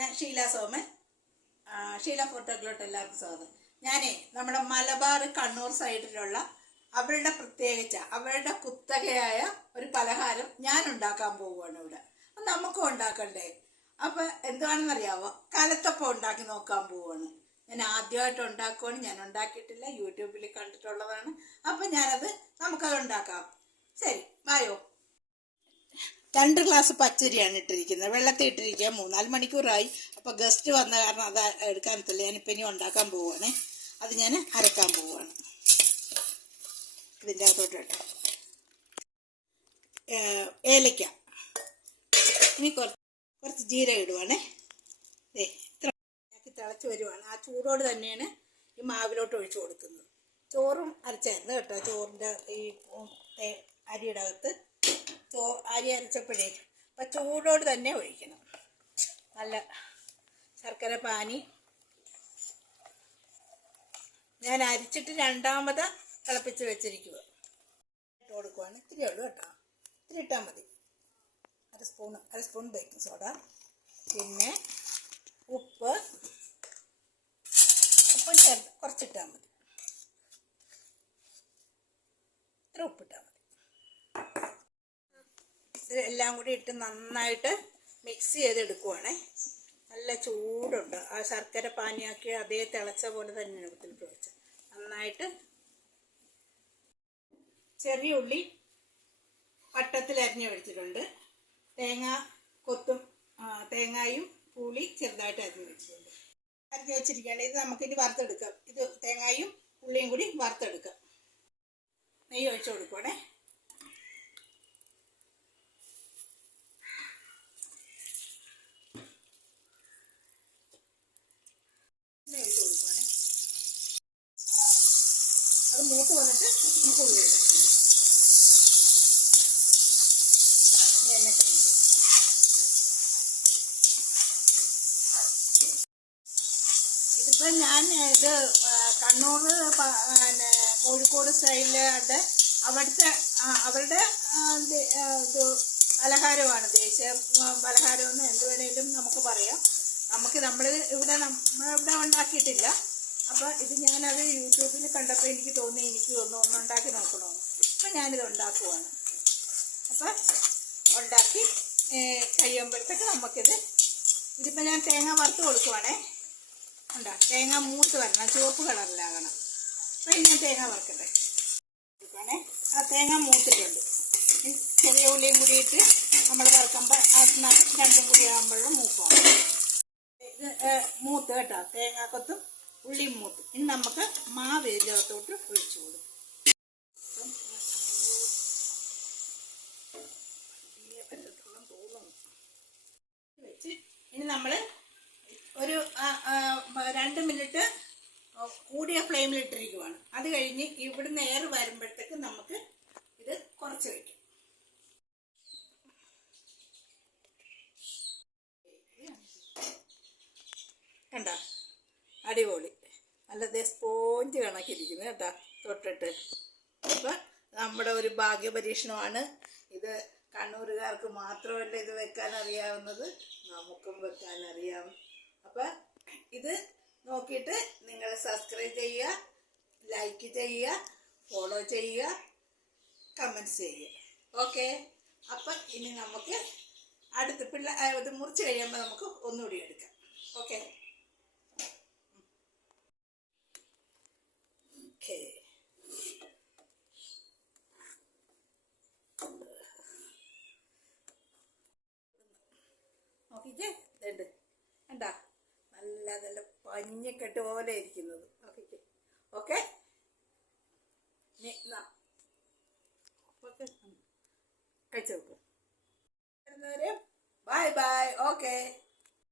ഞാൻ ഷീല സോമൻ. ഷീല ഫോട്ടോക്കിലോട്ട് എല്ലാവർക്കും സ്വാഗതം. ഞാനേ നമ്മുടെ മലബാർ കണ്ണൂർ സൈഡിലുള്ള അവരുടെ പ്രത്യേകിച്ച അവരുടെ കുത്തകയായ ഒരു പലഹാരം ഞാൻ ഉണ്ടാക്കാൻ പോവുകയാണ് ഇവിടെ. നമുക്കും ഉണ്ടാക്കണ്ടേ? അപ്പം എന്താണെന്നറിയാവോ കലത്തപ്പം ഉണ്ടാക്കി നോക്കാൻ പോവുകയാണ്. ഞാൻ ആദ്യമായിട്ട് ഉണ്ടാക്കുവാണ്. ഞാൻ ഉണ്ടാക്കിയിട്ടില്ല. യൂട്യൂബിൽ കണ്ടിട്ടുള്ളതാണ്. അപ്പം ഞാനത് നമുക്കത് ഉണ്ടാക്കാം. ശരി വായോ. രണ്ട് ഗ്ലാസ് പച്ചരിയാണ് ഇട്ടിരിക്കുന്നത്. വെള്ളത്തിൽ ഇട്ടിരിക്കുക. മൂന്നാൽ മണിക്കൂറായി. അപ്പോൾ ഗസ്റ്റ് വന്ന കാരണം അത് എടുക്കാൻ തല്ല ഞാനിപ്പോൾ ഇനി ഉണ്ടാക്കാൻ പോവുകയാണ് അത് ഞാൻ അരക്കാൻ പോവുകയാണ് ഇതിന്റെ അകത്തോട്ട് കേട്ടോ. ഏലയ്ക്ക ഇനി കുറച്ച് കുറച്ച് ജീരകം ഇടുവാണേ. ദേ ഇത്ര തിളച്ച് വരുവാണ്. ആ ചൂടോട് തന്നെയാണ് ഈ മാവിലോട്ട് ഒഴിച്ചു കൊടുക്കുന്നത്. ചോറും അരച്ചായിരുന്നു കേട്ടോ. ചോറിന്റെ ഈ അരിയുടെ അകത്ത്. ചോ അരി അരച്ചപ്പോഴേ അപ്പം ചൂടോട് തന്നെ ഒഴിക്കണം. നല്ല ശർക്കര പാനി. ഞാൻ അരിച്ചിട്ട് രണ്ടാമത് തിളപ്പിച്ച് വെച്ചിരിക്കുക ഇട്ട് കൊടുക്കുവാണ്. ഇത്തിരി ഉള്ളൂ കേട്ടോ. ഇത്തിരി ഇട്ടാൽ മതി. അര സ്പൂൺ അര സ്പൂൺ ബേക്കിംഗ് സോഡ. പിന്നെ ഉപ്പ്. ഉപ്പും ചേർത്ത് കുറച്ചിട്ടാൽ മതി ഇത്ര ഉപ്പിട്ടാൽ മതി ഇത് എല്ലാം കൂടി ഇട്ട് നന്നായിട്ട് മിക്സ് ചെയ്തെടുക്കുവാണേ. നല്ല ചൂടുണ്ട്. ആ ശർക്കര പാനിയാക്കി അതേ തിളച്ച പോലെ തന്നെ എടുത്തിട്ട് വെച്ച് നന്നായിട്ട് ചെറിയ ഉള്ളി വട്ടത്തിൽ അരിഞ്ഞു വെച്ചിട്ടുണ്ട്. തേങ്ങ കൊത്തും തേങ്ങായും പുളി ചെറുതായിട്ട് അരിഞ്ഞു വെച്ചിട്ടുണ്ട്. അരിഞ്ഞു വെച്ചിരിക്കുകയാണ്. ഇത് നമുക്കിനി വറുത്തെടുക്കാം. ഇത് തേങ്ങായും ഉള്ളിയും കൂടി വറുത്തെടുക്കാം. നെയ്യ് ഒഴിച്ചു കൊടുക്കുവാണേ നെയ്യ് ഒഴിച്ച് കൊടുക്കുവാണേ അത് മൂത്ത് വന്നിട്ട് നമുക്ക് ഉള്ളി ഇടാം. എണ്ണ ഞാൻ ഇത് കണ്ണൂർ പിന്നെ കോഴിക്കോട് സ്റ്റൈലിലായിട്ട് അവിടുത്തെ അവരുടെ ഇത് പലഹാരമാണ്. ദേശീയ പലഹാരം പലഹാരമെന്ന് എന്ത് വേണേലും നമുക്ക് പറയാം. നമുക്ക് നമ്മൾ ഇവിടെ നമ്മളിവിടെ ഉണ്ടാക്കിയിട്ടില്ല. അപ്പോൾ ഇത് ഞാനത് യൂട്യൂബിൽ കണ്ടപ്പോൾ എനിക്ക് തോന്നി എനിക്ക് ഒന്ന് ഉണ്ടാക്കി നോക്കണമെന്ന് അപ്പം ഞാനിത് ഉണ്ടാക്കുവാണ്. അപ്പം ഉണ്ടാക്കി കഴിയുമ്പോഴത്തേക്ക് നമുക്കിത് ഇതിപ്പോൾ ഞാൻ തേങ്ങ വറുത്ത് കൊടുക്കുവാണേ. ഉണ്ടോ തേങ്ങ മൂത്ത് വരണം ചുവപ്പ് കളറിലാകണം. അപ്പം ഇനി ഞാൻ തേങ്ങ വറുക്കട്ടെ. കൊടുക്കുവാണേ ആ തേങ്ങ മൂത്തിട്ടുണ്ട്. ചെറിയ ഉള്ളിയും കൂടി നമ്മൾ വറുക്കുമ്പോൾ രണ്ടും കൂടി ആകുമ്പോഴും മൂപ്പാണ് ഇത് മൂത്ത് കേട്ടോ. തേങ്ങാക്കൊത്തും ഉള്ളിയും മൂത്ത് ഇനി നമുക്ക് മാവ് ഇതിനകത്തോട്ട് ഒഴിച്ചു കൊടുക്കും. ഇനി നമ്മൾ ഒരു രണ്ട് മിനിറ്റ് കൂടിയ ഫ്ലെയിമിൽ ഇട്ടിരിക്കുവാണ്. അത് കഴിഞ്ഞ് ഇവിടുന്ന് എയർ വരുമ്പോഴത്തേക്ക് നമുക്ക് ഇത് കുറച്ച് വയ്ക്കും കണ്ട? അടിപൊളി. നല്ല സ്പോഞ്ച് കണക്കിരിക്കുന്നു കേട്ടോ തൊട്ടിട്ട്. അപ്പം നമ്മുടെ ഒരു ഭാഗ്യപരീക്ഷണമാണ്. ഇത് കണ്ണൂരുകാർക്ക് മാത്രമല്ല ഇത് വെക്കാൻ അറിയാവുന്നത്. നമുക്കും വെക്കാൻ അറിയാം. അപ്പം ഇത് നോക്കിയിട്ട് നിങ്ങൾ സബ്സ്ക്രൈബ് ചെയ്യുക ലൈക്ക് ചെയ്യുക ഫോളോ ചെയ്യുക കമന്റ്സ് ചെയ്യുക. ഓക്കെ അപ്പം ഇനി നമുക്ക് അടുത്ത് പിള്ള അത് മുറിച്ച് കഴിയുമ്പോൾ നമുക്ക് ഒന്നുകൂടി എടുക്കാം. ഓക്കെ നോക്കിക്കേ ഇതുണ്ട്. എന്താ നല്ല നല്ല പഞ്ഞിക്കെട്ട് പോലെ ഇരിക്കുന്നത്. നോക്കിക്കേ. ഓക്കെ? കഴിച്ചു നോക്കും. Bye bye okay.